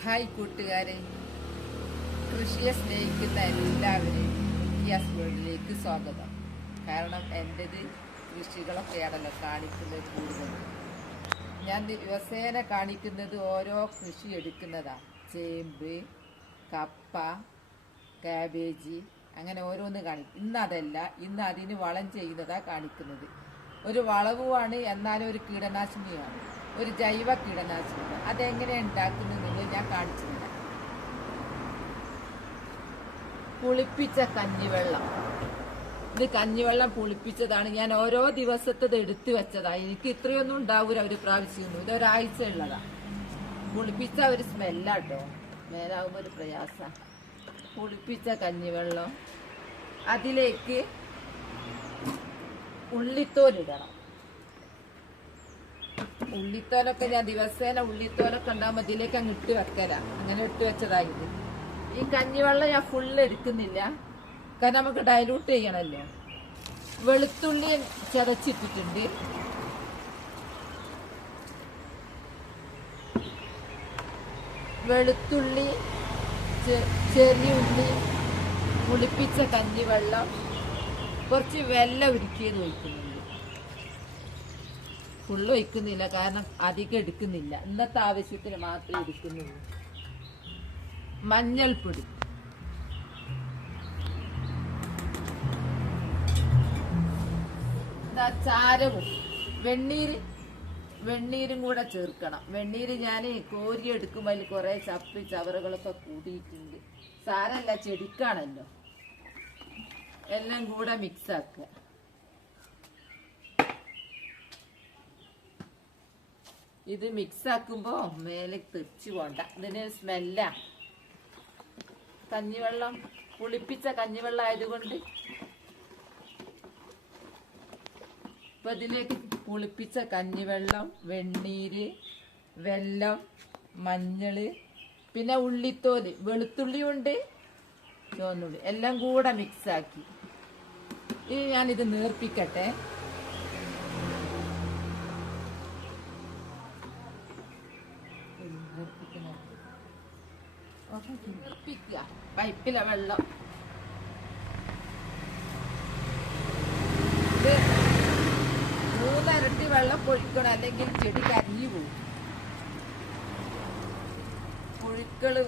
Hi കൂട്ടുകാരെ, കൃഷിയെ സ്നേഹിക്കുന്ന എല്ലാവരെയും ഗ്യാസ് വേൾഡിലേക്ക് സ്വാഗതം. കാരണം എൻ്റെത് കൃഷികളൊക്കെയാണല്ലോ കാണിക്കുന്നത് കൂടുതൽ. ഞാൻ ദിവസേന കാണിക്കുന്നത് ഓരോ കൃഷി എടുക്കുന്നതാണ്. ചേമ്പ്, കപ്പ, കാബേജ്, അങ്ങനെ ഓരോന്ന് കാണിക്കും. ഇന്നതല്ല, ഇന്ന് അതിന് വളം ചെയ്യുന്നതാണ് കാണിക്കുന്നത്. ഒരു വളവുമാണ്, എന്നാലും ഒരു കീടനാശിനിയാണ്, ഒരു ജൈവ കീടനാശിനിയാണ്. അതെങ്ങനെ ഉണ്ടാക്കുന്നത് ഞാൻ കാണിച്ചു തരാം. പുളിപ്പിച്ച കഞ്ഞിവെള്ളം. ഇത് കഞ്ഞിവെള്ളം പുളിപ്പിച്ചതാണ്. ഞാൻ ഓരോ ദിവസത്തത് എടുത്തു വെച്ചതാണ്. എനിക്ക് ഇത്രയൊന്നും ഉണ്ടാവൂല ഒരു പ്രാവശ്യമൊന്നും. ഇതൊരാഴ്ച ഉള്ളതാ. പുളിപ്പിച്ച ഒരു സ്മെല്ലാട്ടോ, മേലാവുമ്പോ ഒരു പ്രയാസ. പുളിപ്പിച്ച കഞ്ഞിവെള്ളം, അതിലേക്ക് ഉള്ളിത്തോലിടണം. ഉള്ളിത്തോലൊക്കെ ഞാൻ ദിവസേന ഉള്ളിത്തോലൊക്കെ ഉണ്ടാകുമ്പോൾ ഇതിലേക്ക് അങ്ങ് ഇട്ട് വെക്കലാ. അങ്ങനെ ഇട്ട് വെച്ചതായത്. ഈ കഞ്ഞിവെള്ളം ഞാൻ ഫുള്ള് എടുക്കുന്നില്ല, കാരണം നമുക്ക് ഡൈലൂട്ട് ചെയ്യണല്ലോ. വെളുത്തുള്ളി ചതച്ചിട്ടിട്ടുണ്ട്. വെളുത്തുള്ളി, ചെറിയ ഉള്ളി, പുളിപ്പിച്ച കഞ്ഞിവെള്ളം, കുറച്ച് വെള്ളം ഉരുക്കിയത് ഒഴിക്കുന്നുണ്ട്. ഫുള്ള് ഒഴിക്കുന്നില്ല, കാരണം അധികം എടുക്കുന്നില്ല. ഇന്നത്തെ ആവശ്യത്തിന് മാത്രമേ എടുക്കുന്നുള്ളൂ. മഞ്ഞൾപ്പൊടി, ചാരവും വെണ്ണീരും കൂടെ ചേർക്കണം. വെണ്ണീര് ഞാൻ കോരി എടുക്കുമ്പോൾ അതിൽ കുറെ ചപ്പി ചവറുകളൊക്കെ കൂടിയിട്ടുണ്ട്. സാരല്ല, ചെടിക്കാണല്ലോ. എല്ലാം കൂടെ മിക്സ് ആക്കുക. ഇത് മിക്സ് ആക്കുമ്പോ മേലെ തെറിച്ചു പോണ്ട. ഇതിന് സ്മെല്ലാ. കഞ്ഞിവെള്ളം പുളിപ്പിച്ച കഞ്ഞിവെള്ളം ആയതുകൊണ്ട് ഇപ്പൊ ഇതിലേക്ക് പുളിപ്പിച്ച കഞ്ഞിവെള്ളം, വെണ്ണീര്, വെല്ലം, മഞ്ഞള്, പിന്നെ ഉള്ളിത്തോല്, വെളുത്തുള്ളിയുണ്ട്, ചുവന്നുള്ളി, എല്ലാം കൂടെ മിക്സ് ആക്കി. ഇനി ഞാനിത് നേർപ്പിക്കട്ടെ. പൈപ്പിലെ വെള്ളം ഇത് 3 ഇരട്ടി വെള്ളം പൊഴിക്കണം, അല്ലെങ്കിൽ ചെടി കരിഞ്ഞു പോകും. പുഴുക്കള്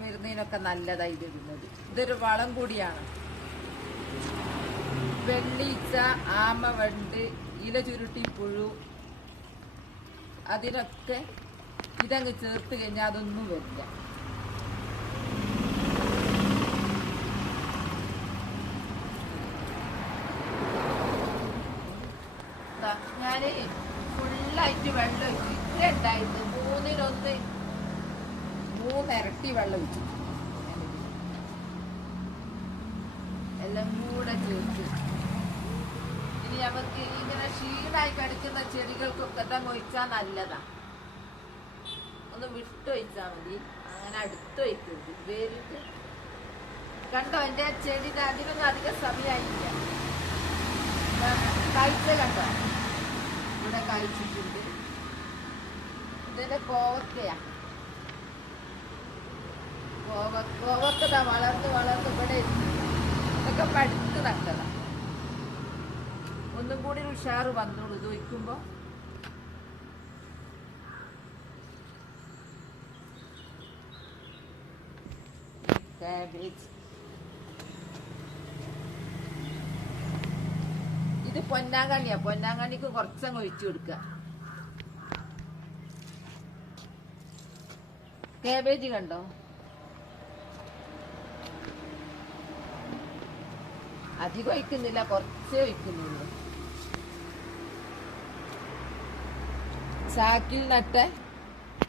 വരുന്നതിനൊക്കെ നല്ലതായി ഇടുന്നത്. ഇതൊരു വളം കൂടിയാണ്. വെള്ളീച്ച, ആമവണ്ട്, ഇല ചുരുട്ടി പുഴു, അതിനൊക്കെ ഇതങ്ങ് ചേർത്ത് കഴിഞ്ഞാൽ അതൊന്നും വരില്ല. ഞാന് ഫുള്ളായിട്ട് വെള്ളം ഒഴിച്ചു. ഇത്ര ഉണ്ടായിരുന്നു. 3 ഇരട്ടി വെള്ളം ഒഴിച്ചു. എല്ലാം കൂടെ ചേർത്ത് ഇനി അവർക്ക് ഇങ്ങനെ ക്ഷീണായി കിടക്കുന്ന ചെടികൾക്കൊക്കെ തന്നെ ഒഴിച്ചാൽ നല്ലതാ. ഒന്ന് വിട്ടൊഴിച്ചാൽ മതി, അങ്ങനെ അടുത്തൊഴിക്കരുത്. വേരിട്ട് കണ്ടോ, എന്റെ ചെടി അതിനൊന്നും അധികം സമയമായില്ല. കഴിച്ച കണ്ടോ, ഇവിടെ കഴിച്ചിട്ടുണ്ട്. ഇതിന്റെ കോവക്കയാ. കോവക്കതാ വളർന്ന് ഇവിടെ ഇതൊക്കെ പഴുത്ത് നട്ടതാ. ഒന്നും കൂടി ഉഷാറ് വന്നോളൂ ഇത് ഒഴിക്കുമ്പോ. കാബേജ്, ഇത് പൊന്നാങ്കണ്ണിയാ. പൊന്നാങ്കണ്ണിക്ക് കുറച്ചങ്ങ് ഒഴിച്ചു കൊടുക്കുക. കാബേജ് കണ്ടോ, അധികം ഒഴിക്കുന്നില്ല, കുറച്ചേ ഒഴിക്കുന്നുള്ളൂ. ചാക്കിൽ നട്ട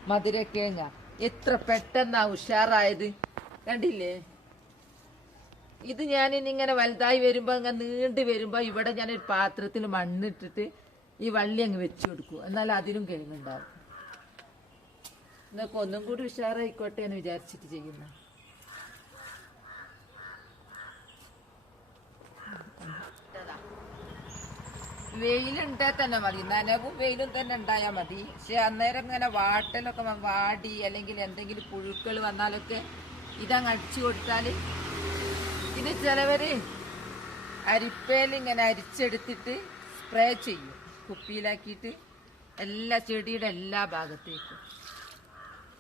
മധുരക്കിഴങ്ങ എത്ര പെട്ടെന്നാ ഉഷാറായത്, കണ്ടില്ലേ? ഇത് ഞാനിങ്ങനെ വലുതായി വരുമ്പോ ഇങ്ങനെ നീണ്ടു വരുമ്പോ ഇവിടെ ഞാനൊരു പാത്രത്തിൽ മണ്ണിട്ടിട്ട് ഈ വള്ളി അങ്ങ് വെച്ചു കൊടുക്കും. എന്നാൽ അതിനും കിഴങ്ങുണ്ടാവും. എന്നൊക്കെ ഒന്നും കൂടി ഉഷാറായിക്കോട്ടെ എന്ന് വിചാരിച്ചിട്ട് ചെയ്യുന്ന. വെയിലുണ്ടാൽ തന്നെ മതി, നനവും വെയിലും തന്നെ ഉണ്ടായാൽ മതി. പക്ഷെ അന്നേരം ഇങ്ങനെ വാട്ടലൊക്കെ വാടി അല്ലെങ്കിൽ എന്തെങ്കിലും പുഴുക്കൾ വന്നാലൊക്കെ ഇതങ്ങ് അടിച്ചു കൊടുത്താൽ, ഇത് ചിലവര് അരിപ്പയിൽ ഇങ്ങനെ അരിച്ചെടുത്തിട്ട് സ്പ്രേ ചെയ്യും കുപ്പിയിലാക്കിയിട്ട് എല്ലാ ചെടിയുടെ എല്ലാ ഭാഗത്തേക്കും.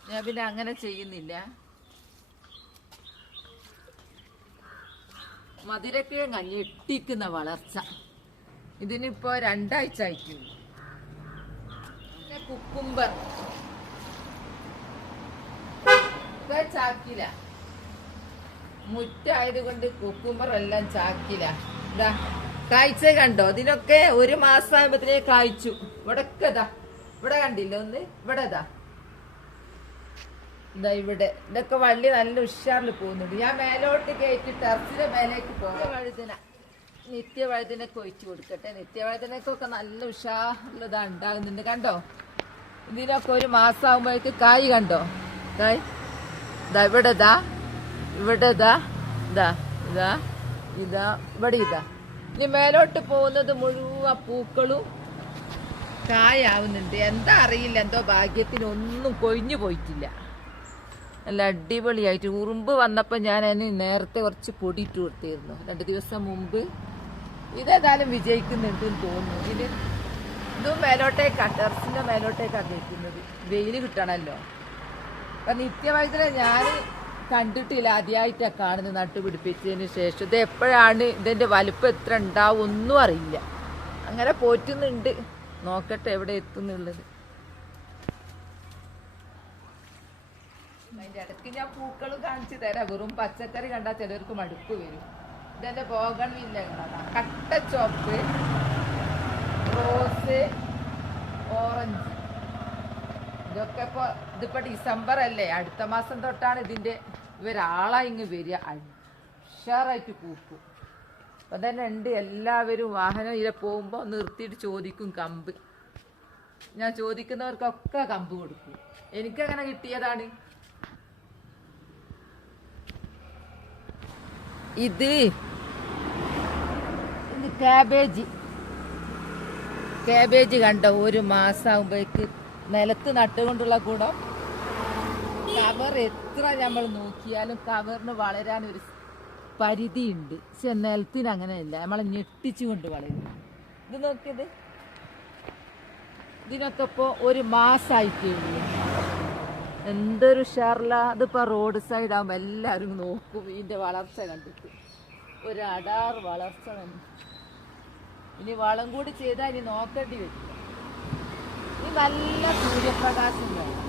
ഞാൻ പിന്നെ അങ്ങനെ ചെയ്യുന്നില്ല. മധുരക്കിഴങ്ങ് ഞെട്ടിക്കുന്ന വളർച്ച. ഇതിനിപ്പോ 2 ആഴ്ച ആയിട്ടുള്ളൂ. പിന്നെ കുക്കുംബർ ചാക്കില, മുറ്റായത് കൊണ്ട് കുക്കുംബർ എല്ലാം ചാക്കില. ഇതാ കായ്ച്ച കണ്ടോ? ഇതിനൊക്കെ 1 മാസം ആകുമ്പത്തിനേ കായ്ച്ചു. ഇവിടൊക്കെ ഇതാ, ഇവിടെ കണ്ടില്ല ഒന്ന്, ഇവിടെ ഇതാ ഇവിടെ ഇതൊക്കെ വള്ളി നല്ല ഉഷാറിൽ പോകുന്നുണ്ട്. ഞാൻ മേലോട്ട് കയറ്റി ടെറസിന്റെ മേലേക്ക് പോകാം. വഴുതന, നിത്യവഴുതനൊക്കെ ഒഴിച്ചു കൊടുക്കട്ടെ. നിത്യവഴുതനക്കൊക്കെ നല്ല ഉഷാറിലിതാ ഉണ്ടാകുന്നുണ്ട്. കണ്ടോ? ഇതിനൊക്കെ 1 മാസം ആകുമ്പോഴേക്ക് കായ് കണ്ടോ? കായ് ഇതാ ഇവിടെ, ഇതാ ഇവിടെ, ഇതാ ഇതാ ഇതാ ഇതാ ഇവിടെ ഇതാ. ഇനി മേലോട്ട് പോകുന്നത് മുഴുവൻ പൂക്കളും കായാവുന്നുണ്ട്. എന്താ അറിയില്ല, എന്തോ ഭാഗ്യത്തിന് ഒന്നും കൊഴിഞ്ഞു പോയിട്ടില്ല. നല്ല അടിപൊളിയായിട്ട്. ഉറുമ്പ് വന്നപ്പോൾ ഞാൻ അതിന് നേരത്തെ കുറച്ച് പൊടി ഇട്ട് കൊടുത്തിരുന്നു 2 ദിവസം മുമ്പ്. ഇതേതായാലും വിജയിക്കുന്നുണ്ടെന്ന് തോന്നുന്നു. ഇതും മേലോട്ടേക്കാണ്, ടെറസിന്റെ മേലോട്ടേക്കാണ് കേൾക്കുന്നത്. വെയിൽ കിട്ടണമല്ലോ. അപ്പൊ നിത്യവഴുതന ഞാൻ കണ്ടിട്ടില്ല, ആദ്യമായിട്ടാണ് കാണുന്നത് നട്ടുപിടിപ്പിച്ചതിന് ശേഷം. ഇത് എപ്പോഴാണ് ഇതിന്റെ വലുപ്പം എത്ര ഉണ്ടാവും ഒന്നും അറിയില്ല. അങ്ങനെ പോറ്റുന്നുണ്ട്, നോക്കട്ടെ എവിടെ എത്തുന്നുള്ളത്. അതിന്റെ ഇടയ്ക്ക് ഞാൻ പൂക്കളും കാണിച്ചു തരാം. വെറും പച്ചക്കറി കണ്ടാൽ ചിലർക്ക് മടുപ്പ് വരും. ഇതെന്റെ ബോഗൺവില്ല കട്ട ചോപ്പ്, റോസ്, ഓറഞ്ച്. ഇതൊക്കെ ഇതിപ്പോ ഡിസംബർ അല്ലേ, അടുത്ത മാസം തൊട്ടാണ് ഇതിന്റെ ഇവരാളായി ഇങ്ങ് വരിക. ഉഷാറായിട്ട് പൂക്കും. അപ്പൊ തന്നെ ഉണ്ട്. എല്ലാവരും വാഹനം ഇതിലെ പോകുമ്പോ നിർത്തിയിട്ട് ചോദിക്കും കമ്പ്. ഞാൻ ചോദിക്കുന്നവർക്കൊക്കെ കമ്പ് കൊടുക്കും. എനിക്കങ്ങനെ കിട്ടിയതാണ്. ഇത് കാബേജ് കണ്ടോ? 1 മാസം ആകുമ്പോഴേക്ക് നിലത്ത് നട്ടുകൊണ്ടുള്ള കൂടം. കവർ എത്ര നമ്മൾ നോക്കിയാലും കവറിന് വളരാനൊരു പരിധിയുണ്ട്. പക്ഷെ നിലത്തിന് അങ്ങനെയല്ല, നമ്മളെ ഞെട്ടിച്ചുകൊണ്ട് വളരും. ഇത് നോക്കിയത്, ഇതിനൊക്കെ ഇപ്പോൾ 1 മാസമായിട്ടേ ഉള്ളൂ. എന്തൊരു ഉഷാറില്ല. അതിപ്പോൾ റോഡ് സൈഡ് ആകുമ്പോൾ എല്ലാവരും നോക്കും ഇതിൻ്റെ വളർച്ച കണ്ടിട്ട്. ഒരു അടാറ് വളർച്ച തന്നെ. ഇനി വളം കൂടി ചെയ്താൽ ഇനി നോക്കേണ്ടി വരും. ഇനി നല്ല സൂര്യപ്രകാശം വേണം.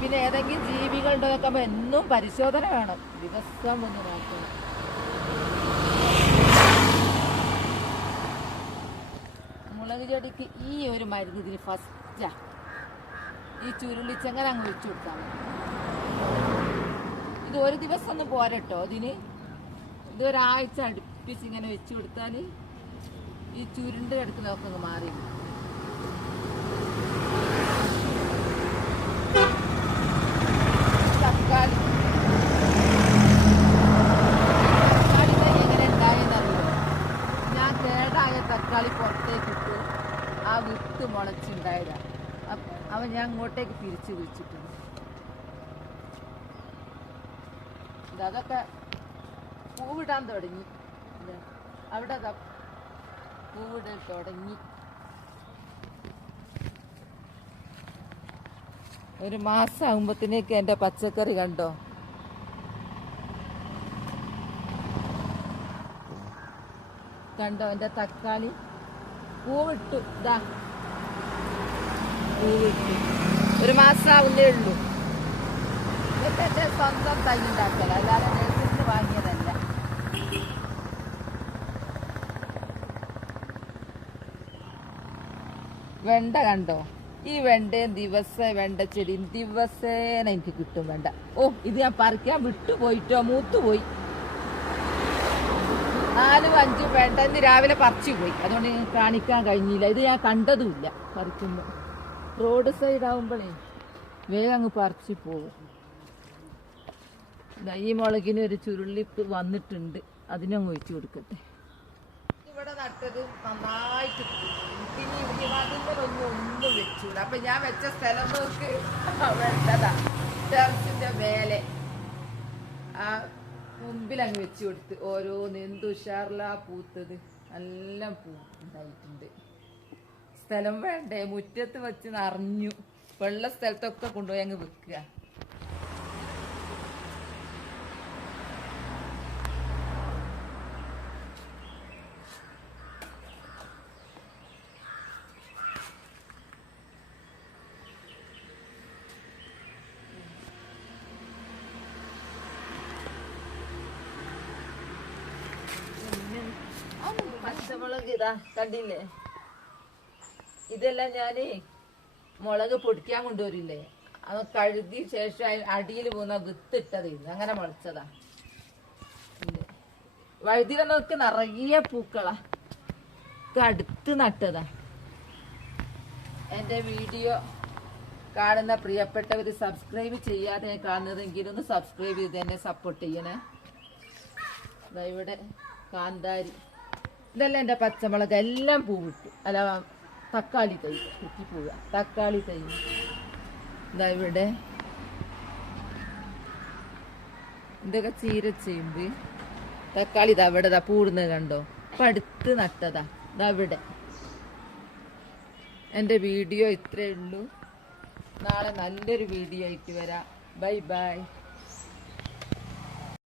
പിന്നെ ഏതെങ്കിലും ജീവികളുണ്ടോ നോക്കുമ്പോൾ എന്നും പരിശോധന വേണം, ദിവസം ഒന്ന് നോക്കണം. മുളക് ചെടിക്ക് ഈ ഒരു മരുന്ന് ഇതിന് ഫസ്റ്റാ. ഈ ചുരുളിച്ചങ്ങനെ അങ്ങ് വെച്ചു കൊടുത്താൽ മതി. ഇത് 1 ദിവസം ഒന്നും പോരട്ടോ ഇതിന്. ഇത് 1 ആഴ്ച അടുപ്പിച്ച് ഇങ്ങനെ വെച്ചു കൊടുത്താൽ ഈ ചുരുണ്ട് കിടക്കുന്നതൊക്കെ അങ്ങ് മാറി. തക്കാളി എങ്ങനെ ഉണ്ടായെന്നറിയോ? ഞാൻ കേടായ തക്കാളി പുറത്തേക്കിട്ട് ആ വിത്ത് മുളച്ചുണ്ടായതാണ്. അവൻ ഞാൻ അങ്ങോട്ടേക്ക് തിരിച്ചു വെച്ചിട്ടുണ്ട്. അതൊക്കെ പൂവിടാൻ തുടങ്ങി. അവിടെ പൂവിടാൻ തുടങ്ങി. 1 മാസം ആകുമ്പോഴത്തേക്ക് എൻ്റെ പച്ചക്കറി കണ്ടോ? കണ്ടോ എൻ്റെ തക്കാളി പൂവിട്ടു. ഇതാ പൂവിട്ടു. 1 മാസം ആവുന്നേ ഉള്ളൂ. ഇതൊക്കെ എൻ്റെ സ്വന്തം തൈ ഉണ്ടാക്കല, അല്ലാതെ നേഴ്സറിന്ന് വാങ്ങിയതല്ല. വെണ്ട കണ്ടോ? ഈ വെണ്ടയും വെണ്ട ചെടിയും ദിവസേന എനിക്ക് കിട്ടും വെണ്ട. ഓ, ഇത് ഞാൻ പറിക്കാൻ വിട്ടുപോയിട്ടോ, മൂത്തുപോയി. 4-5 വെണ്ട ഇന്ന് രാവിലെ പറിച്ചു പോയി. അതുകൊണ്ട് കാണിക്കാൻ കഴിഞ്ഞില്ല. ഇത് ഞാൻ കണ്ടതുമില്ല പറിക്കുമ്പോൾ. റോഡ് സൈഡ് ആവുമ്പോഴേ വേഗം അങ്ങ് പറിച്ചു പോകും. ഈ മുളകിന് ഒരു ചുരുളിപ്പ് വന്നിട്ടുണ്ട്, അതിനങ്ങ് ഒഴിച്ചു കൊടുക്കട്ടെ. ഇവിടെ നട്ടത് നന്നായിട്ട് പിന്നെ ഒന്നും വെച്ചൂല. അപ്പൊ ഞാൻ വെച്ച സ്ഥലം നോക്ക് വെച്ചതാ ടെറസിന്റെ മേലെ ആ മുമ്പിൽ അങ്ങ് വെച്ചു കൊടുത്ത് ഓരോന്ന് എന്ത് ഉഷാറിലാ പൂത്തത്. നല്ല പൂ ഉണ്ടായിട്ടുണ്ട്. സ്ഥലം വേണ്ടേ, മുറ്റത്ത് വെച്ച് നിറഞ്ഞു. വെള്ള സ്ഥലത്തൊക്കെ കൊണ്ടുപോയി അങ്ങ് വെക്കുക. പച്ചമുളക് ഇതാ കണ്ടില്ലേ, ഇതെല്ലാം ഞാന് മുളക് പൊടിക്കാൻ കൊണ്ടുവരില്ലേ, അത് കഴുകി ശേഷം അടിയിൽ പോകുന്ന വിത്തിട്ടത് അങ്ങനെ മുളച്ചതാ. വഴുതിനൊക്കെ നിറയെ പൂക്കളാ, അടുത്ത് നട്ടതാ. എന്റെ വീഡിയോ കാണുന്ന പ്രിയപ്പെട്ടവര് സബ്സ്ക്രൈബ് ചെയ്യാതെ കാണുന്നതെങ്കിലും ഒന്ന് സബ്സ്ക്രൈബ് ചെയ്ത് എന്നെ സപ്പോർട്ട് ചെയ്യണേ. ഇവിടെ കാന്താരി, ഇതെല്ലാം എൻ്റെ പച്ചമുളക് എല്ലാം പൂവിട്ടു. അല്ല തക്കാളി തൈ കുറ്റിപ്പൂവ, തക്കാളി തൈ ഇതാ ഇവിടെ. ഇതൊക്കെ ചീരച്ചേമ്പ്, തക്കാളി ഇതാ ഇവിടെ ഇതാ പൂടുന്നത് കണ്ടോ. അപ്പൊ അടുത്ത് നട്ടതാ ഇതാ ഇവിടെ. എൻ്റെ വീഡിയോ ഇത്രയേ ഉള്ളൂ. നാളെ നല്ലൊരു വീഡിയോ ആയിട്ട് വരാം. Bye bye.